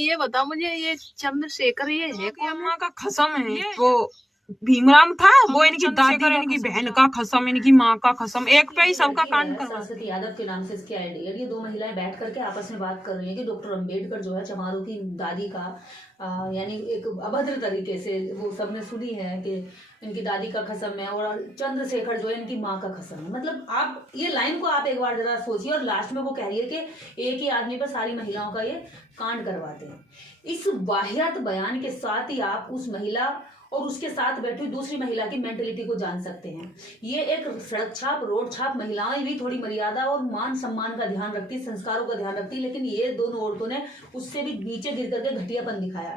ये बता मुझे, ये चंद्रशेखर ये है कौन? अम्मा का खसम है वो भीमराव था, वो इनकी दादी इनकी बहन का खसम, इनकी माँ का खसम, एक पे ही सबका कांड करवा। सरस्वती यादव के नाम से इसकी आईडी है। ये दो महिलाएं बैठ करके आपस में बात कर रही हैं कि डॉक्टर अंबेडकर जो है चमारों की दादी का यानी एक अभद्र तरीके से वो सबने सुनी है कि इनकी दादी का खसम है और चंद्रशेखर जो है इनकी माँ का खसम है। मतलब आप ये लाइन को आप एक बार जरा सोचिए। और लास्ट में वो कह रही है कि एक ही आदमी पर सारी महिलाओं का ये कांड करवाते हैं। इस वाहियात बयान के साथ ही आप उस महिला और उसके साथ बैठी दूसरी महिला की मेंटेलिटी को जान सकते हैं। ये एक सड़क छाप रोड छाप महिलाएं भी थोड़ी मर्यादा और मान सम्मान का ध्यान रखती, संस्कारों का ध्यान रखती, लेकिन ये दोनों औरतों ने उससे भी नीचे गिर करके घटियापन दिखाया।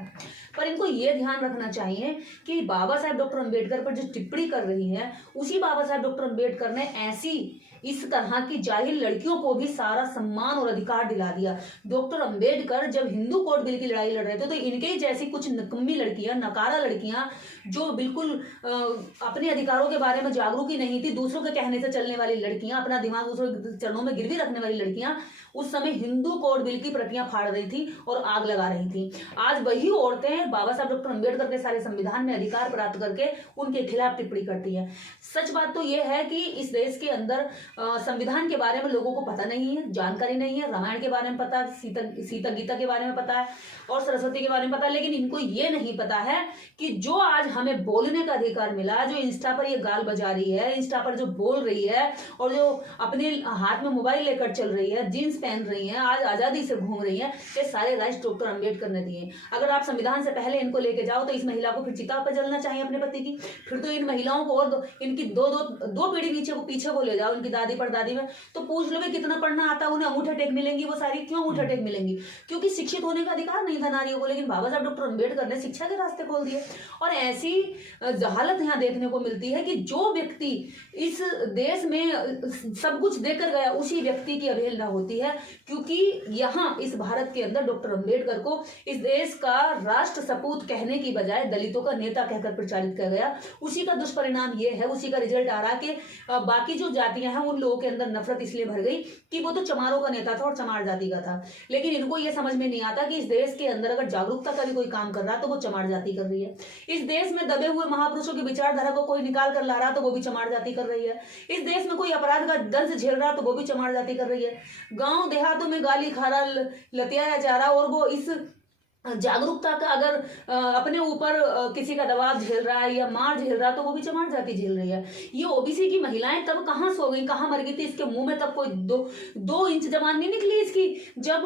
पर इनको ये ध्यान रखना चाहिए कि बाबा साहेब डॉक्टर अंबेडकर पर जो टिप्पणी कर रही है, उसी बाबा साहेब डॉक्टर अंबेडकर ने ऐसी इस तरह की जाहिल लड़कियों को भी सारा सम्मान और अधिकार दिला दिया। डॉक्टर अंबेडकर जब हिंदू कोड बिल की लड़ाई लड़ रहे थे तो इनके ही जैसी कुछ निकम्मी लड़कियां, नकारा लड़कियां जो बिल्कुल अपने अधिकारों के बारे में जागरूक ही नहीं थी, दूसरों के कहने से चलने वाली लड़कियां, अपना दिमाग दूसरों के चरणों में गिरवी रखने वाली लड़कियां उस समय हिंदू कोड बिल की प्रतियां फाड़ रही थी और आग लगा रही थी। आज वही औरतें बाबा साहब डॉक्टर अंबेडकर के सारे संविधान में अधिकार प्राप्त करके उनके खिलाफ टिप्पणी करती है। सच बात तो यह है कि इस देश के अंदर संविधान के बारे में लोगों को पता नहीं है, जानकारी नहीं है। रामायण के बारे में पता है, सीता गीता के बारे में पता है और सरस्वती के बारे में पता है, लेकिन इनको ये नहीं पता है कि जो आज हमें बोलने का अधिकार मिला, जो इंस्टा पर ये गाल बजा रही है, इंस्टा पर जो बोल रही है और जो अपने हाथ में मोबाइल लेकर चल रही है, जीन्स पहन रही है, आज आजादी से घूम रही है, ये सारे राइट्स डॉक्टर अंबेडकर ने दिए। अगर आप संविधान से पहले इनको लेके जाओ तो इस महिला को फिर चिता पर जलना चाहिए अपने पति की। फिर तो इन महिलाओं को और इनकी दो पीढ़ी नीचे को पीछे को ले जाओ, इनकी दादी परदादी में, तो पूछ लो भी कितना पढ़ना आता है उन्हें, अंगूठे टेक मिलेंगी वो सारी। क्यों अंगूठे टेक मिलेंगी? क्योंकि शिक्षित होने का अधिकार नहीं था नारियों को, लेकिन बाबा साहब डॉक्टर अंबेडकर ने शिक्षा के रास्ते खोल दिए। और ऐसी जहालत यहाँ देखने को मिलती है कि जो व्यक्ति इस देश में सब कुछ देकर गया उसी व्यक्ति की अवहेलना होती है, क्योंकि यहाँ इस भारत के अंदर डॉक्टर अंबेडकर को इस देश का राष्ट्र सपूत कहने की बजाय दलितों का नेता कहकर प्रचारित किया गया। उसी का दुष्परिणाम ये है, उसी का रिजल्ट आ रहा कि बाकी जो जातियां हैं उन लोगों के अंदर नफरत इसलिए भर गई कि वो तो चमारों का नेता था और चमार जाति का था। लेकिन इनको ये समझ में नहीं आता कि इस देश के अंदर अगर जागरूकता का भी कोई काम कर रहा तो वो चमार जाति कर रही है। इस देश में दबे हुए महापुरुषों की विचारधारा को कोई निकाल कर ला रहा तो वो भी चमार जाति कर रही है। इस देश में कोई अपराध का दर्द झेल रहा तो वो भी चमार जाति कर रही है। गांव देहातों में गाली खा रहा, लतियाया जा रहा और वो इस जागरूकता का अगर अपने ऊपर किसी का दबाव झेल रहा है या मार झेल रहा है तो वो भी चमार जाति झेल रही है। ये ओबीसी की महिलाएं तब कहाँ सो गई, कहाँ मर गई थी? इसके मुंह में तब कोई दो इंच जबान नहीं निकली इसकी, जब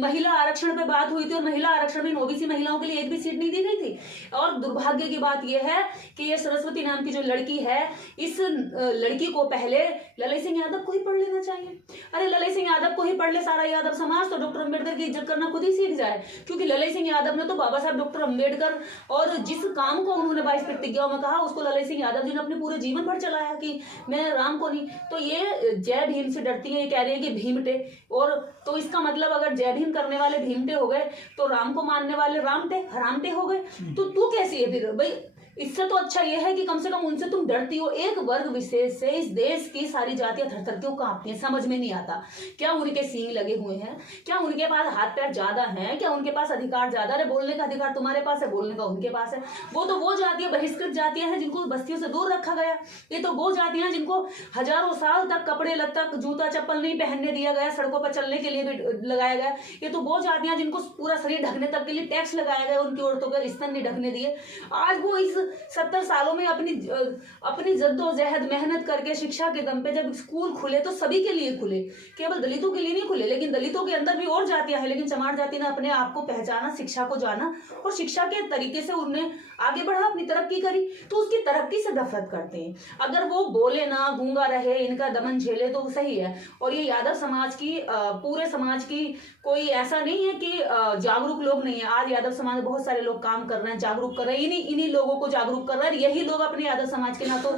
महिला आरक्षण पे बात हुई थी और महिला आरक्षण में ओबीसी महिलाओं के लिए एक भी सीट नहीं दी गई थी। और दुर्भाग्य की बात यह है कि ये सरस्वती नाम की जो लड़की है, इस लड़की को पहले ललित सिंह यादव को ही पढ़ लेना चाहिए। अरे ललित सिंह यादव को ही पढ़ ले सारा यादव समाज, तो डॉक्टर अंबेडकर की इज्जत करना खुद ही सीख जाए। क्योंकि ललित सिंह यादव ने तो बाबा साहब डॉक्टर अंबेडकर और जिस काम को उन्होंने 22 प्रतिज्ञाओं में कहा उसको ललित सिंह यादव जी ने अपने पूरे जीवन भर चलाया कि मैं राम को नहीं। तो ये जय भीम से डरती है, ये कह रही है कि भीमटे, और तो इसका मतलब अगर जय भीम करने वाले भीमटे हो गए तो राम को मानने वाले रामटे हो गए। तो तू कैसी है फिर भाई? इससे तो अच्छा यह है कि कम से कम उनसे तुम डरती हो। एक वर्ग विशेष से इस देश की सारी जातियां थर-थर क्यों कांपती हैं, समझ में नहीं आता। क्या उनके सींग लगे हुए हैं? क्या उनके पास हाथ पैर ज्यादा हैं? क्या उनके पास अधिकार ज्यादा है? बोलने का अधिकार तुम्हारे पास है, बोलने का उनके पास है। वो तो वो जातियां बहिष्कृत जातियां हैं जिनको बस्तियों से दूर रखा गया। ये तो वो जातियां जिनको हजारों साल तक कपड़े लत्ता जूता चप्पल नहीं पहनने दिया गया, सड़कों पर चलने के लिए भी लगाया गया। ये तो वो जातियां जिनको पूरा शरीर ढकने तक के लिए टैक्स लगाया गया, उनकी औरतों के स्तन नहीं ढकने दिए। आज वो इस 70 सालों में अपनी जद्दोजहद मेहनत करके शिक्षा के दम पे जब स्कूल खुले तो सभी के लिए खुले, केवल दलितों के लिए नहीं खुले। लेकिन दलितों के अंदर भी और जातियां हैं, लेकिन चमार जाति ने अपने आप को पहचाना, शिक्षा को जाना और शिक्षा के तरीके से उन्हें आगे बढ़ा, अपनी तरक्की करी। तो उसकी तरक्की से नफरत करते हैं। अगर वो बोले ना, गूंगा रहे, इनका दमन झेले तो सही है। और ये यादव समाज की पूरे समाज की कोई ऐसा नहीं है कि जागरूक लोग नहीं है। आज यादव समाज में बहुत सारे लोग काम कर रहे हैं, जागरूक कर रहे हैं, इन्हीं लोगों को जागरूक कर रहे हैं। यही लोग अपने यादव समाज के ना तो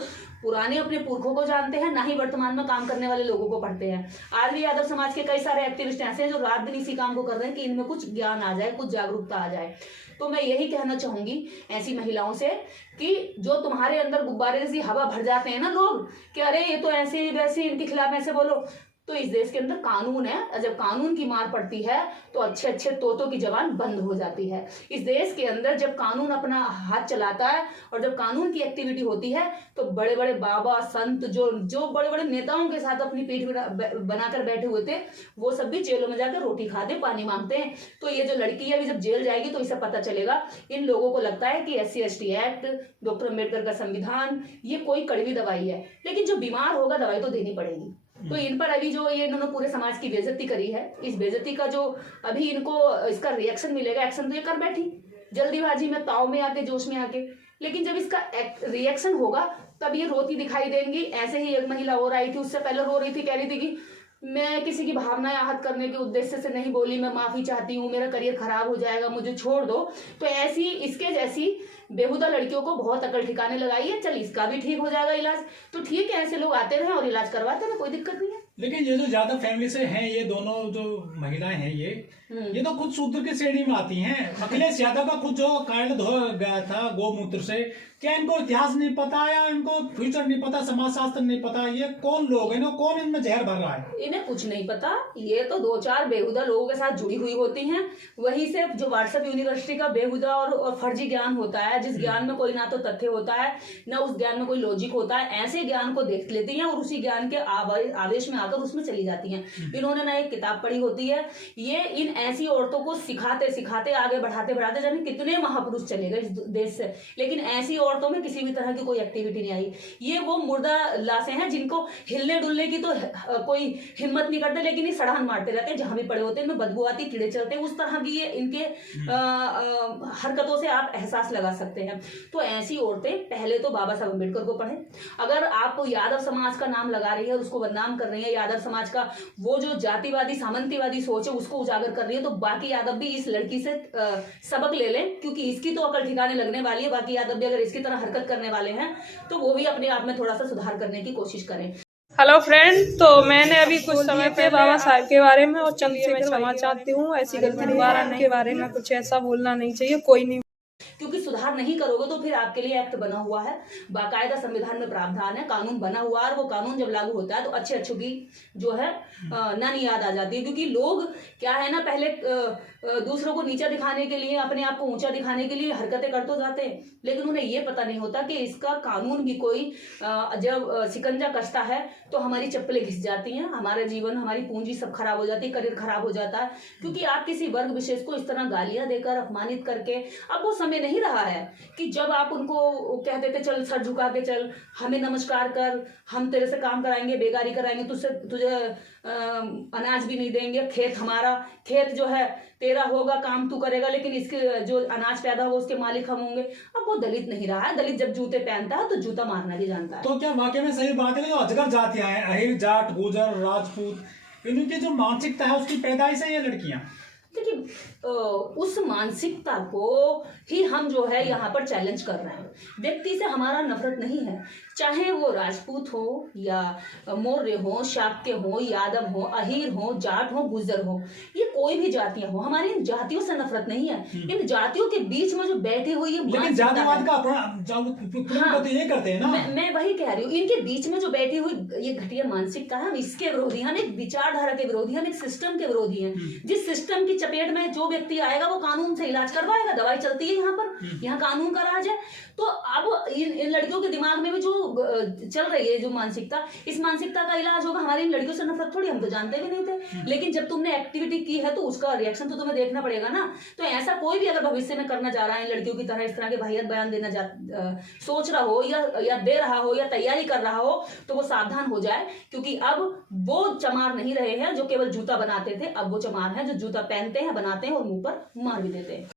पुराने अपने पुरखों को जानते हैं, ना ही वर्तमान में काम करने वाले लोगों को पढ़ते हैं। आज भी यादव समाज के कई सारे एक्टिविस्ट ऐसे हैं जो रात दिन इसी काम को कर रहे हैं कि इनमें कुछ ज्ञान आ जाए, कुछ जागरूकता आ जाए। तो मैं यही कहना चाहूंगी ऐसी महिलाओं से कि जो तुम्हारे अंदर गुब्बारे जैसी हवा भर जाते हैं ना लोग कि अरे ये तो ऐसे वैसे इनके खिलाफ ऐसे बोलो, तो इस देश के अंदर कानून है, और जब कानून की मार पड़ती है तो अच्छे अच्छे तोतों की जबान बंद हो जाती है। इस देश के अंदर जब कानून अपना हाथ चलाता है और जब कानून की एक्टिविटी होती है तो बड़े बड़े बाबा संत जो बड़े बड़े नेताओं के साथ अपनी पीठ बनाकर बैठे हुए थे, वो सब भी जेलों में जाकर रोटी खाते, पानी मांगते हैं। तो ये जो लड़की है अभी जब जेल जाएगी तो इसे पता चलेगा। इन लोगों को लगता है कि SC/ST एक्ट, डॉक्टर अम्बेडकर का संविधान, ये कोई कड़वी दवाई है, लेकिन जो बीमार होगा दवाई तो देनी पड़ेगी। तो इन पर अभी जो ये इन्होंने पूरे समाज की बेइज्जती करी है, इस बेइज्जती का जो अभी इनको इसका रिएक्शन मिलेगा, एक्शन तो ये कर बैठी जल्दीबाजी में, ताव में आके, जोश में आके, लेकिन जब इसका रिएक्शन होगा तब ये रोती दिखाई देंगी। ऐसे ही एक महिला और आई थी, उससे पहले रो रही थी, कह रही थी कि मैं किसी की भावनाएं आहत करने के उद्देश्य से नहीं बोली, मैं माफी चाहती हूँ, मेरा करियर खराब हो जाएगा, मुझे छोड़ दो। तो ऐसी इसके जैसी बेहुदा लड़कियों को बहुत अकल ठिकाने लगाई है, चल इसका भी ठीक हो जाएगा इलाज, तो ठीक है, ऐसे लोग आते रहे और इलाज करवाते रहे, कोई दिक्कत नहीं है। लेकिन ये जो ज्यादा फैमिली से हैं, ये दोनों जो महिलाएं हैं, ये तो खुद शूद्र की श्रेणी में आती हैं। अखिलेश यादव का खुद जो कार्ड धो गया था गोमूत्र से, क्या इनको इतिहास नहीं पता या इनको फ्यूचर नहीं पता, समाज शास्त्र नहीं पता? ये कौन लोग हैं, कौन इनमें जहर भर रहा है? इन्हें कुछ नहीं पता, ये तो 2-4 बेहुदा लोगों के साथ जुड़ी हुई होती हैं। वहीं से जो व्हाट्सएप यूनिवर्सिटी का बेहुदा और फर्जी ज्ञान होता है, जिस ज्ञान में कोई ना तो तथ्य होता है ना उस ज्ञान में कोई लॉजिक होता है, ऐसे ज्ञान को देख लेती हैं और उसी ज्ञान के आवेश में आकर उसमें चली जाती हैं। इन्होंने ना एक किताब पढ़ी होती है, ये इन ऐसी औरतों को सिखाते सिखाते आगे बढ़ाते बढ़ाते जाने कितने महापुरुष चले गए इस देश से, लेकिन ऐसी औरतों में किसी भी तरह की कोई एक्टिविटी नहीं आई। ये वो मुर्दा लाशें हैं जिनको हिलने डुलने की तो कोई हिम्मत नहीं करते, लेकिन ये सड़ान मारते रहते हैं, जहां भी पड़े होते हैं, इनमें बदबू आती, कीड़े चलते हैं, उस तरह की ये इनके हरकतों से आप एहसास लगा सकते हैं। तो ऐसी औरतें पहले तो बाबा साहब अम्बेडकर को पढ़ें। अगर आप यादव समाज का नाम लगा रही है, उसको बदनाम कर रही है, यादव समाज का वो जो जातिवादी सामंतीवादी सोच है उसको उजागर कर रही है, तो बाकी यादव भी इस लड़की से सबक ले लें, क्योंकि इसकी तो अकल ठिकाने लगने वाली है। बाकी यादव भी अगर इसकी तरह हरकत करने वाले हैं तो वो भी अपने आप में थोड़ा सा सुधार करने की कोशिश करें। हेलो फ्रेंड, तो मैंने अभी कुछ समय पहले बाबा साहब के बारे में और चंद्रशेखर क्षमा चाहती हूँ, ऐसी गलती दोबारा के बारे में कुछ ऐसा बोलना नहीं चाहिए, कोई नहीं। क्योंकि सुधार नहीं करोगे तो फिर आपके लिए एक्ट बना हुआ है, बाकायदा संविधान में प्रावधान है, कानून बना हुआ है, और वो कानून जब लागू होता है तो अच्छे अच्छों की जो है नानी याद आ जाती है। क्योंकि लोग क्या है ना, पहले दूसरों को नीचा दिखाने के लिए, अपने आप को ऊंचा दिखाने के लिए हरकतें कर तो जाते हैं, लेकिन उन्हें ये पता नहीं होता कि इसका कानून भी कोई जब शिकंजा कसता है तो हमारी चप्पलें घिस जाती हैं, हमारा जीवन, हमारी पूंजी सब खराब हो जाती है, करियर खराब हो जाता है। क्योंकि आप किसी वर्ग विशेष को इस तरह गालियां देकर, अपमानित करके, अब वो समय नहीं रहा है कि जब आप उनको कह देते चल सर झुका के चल, हमें नमस्कार कर, हम तेरे से काम कराएंगे, बेगारी कराएंगे, तुझे अनाज भी नहीं देंगे, खेत हमारा, खेत जो है तेरा होगा, काम तू करेगा, लेकिन इसके जो अनाज पैदा होगा उसके मालिक हम होंगे। अब वो दलित नहीं रहा है। दलित जब जूते पहनता है तो जूता मारना भी जानता है। तो क्या वाकई में सही बात है, जो अजगर जातियां हैं, अहिर, जाट, गुर्जर, राजपूत, इनकी जो मानसिकता है उसकी पैदाइश है ये लड़कियां? देखिए, उस मानसिकता को ही हम जो है यहाँ पर चैलेंज कर रहे हैं। व्यक्ति से हमारा नफरत नहीं है, चाहे वो राजपूत हो या मौर्य हो, शाक्य हो, यादव हो, अहीर हो, जाट हो, गुर्जर हो, ये कोई भी जातियां हो, हमारी इन जातियों से नफरत नहीं है। इन जातियों के बीच में जो बैठी हुई है, लेकिन जातिवाद का तो ये करते हैं ना। मैं वही कह रही हूँ, इनके बीच में जो बैठी हुई ये घटिया मानसिकता है, हम इसके विरोधी, हम एक विचारधारा के विरोधी, हम एक सिस्टम के विरोधी हैं। जिस सिस्टम की चपेट में जो व्यक्ति आएगा वो कानून से इलाज करवाएगा, दवाई चलती है यहाँ पर, यहाँ कानून का राज है। तो अब इन लड़कियों के दिमाग में भी जो चल रही है जो मानसिकता, इस मानसिकता का इलाज होगा। हमारी इन लड़कियों से नफरत थोड़ी, हम तो जानते भी नहीं थे, लेकिन जब तुमने एक्टिविटी की है तो उसका रिएक्शन तो तुम्हें देखना पड़ेगा ना। तो ऐसा कोई भी अगर भविष्य में करना चाह रहा है, लड़कियों की तरह इस तरह के वाहियात बयान देना सोच रहा हो या दे रहा हो या तैयारी कर रहा हो, तो वो सावधान हो जाए। क्योंकि अब वो चमार नहीं रहे हैं जो केवल जूता बनाते थे, अब वो चमार हैं जो जूता पहनते हैं, बनाते हैं और मुंह पर मार भी देते हैं।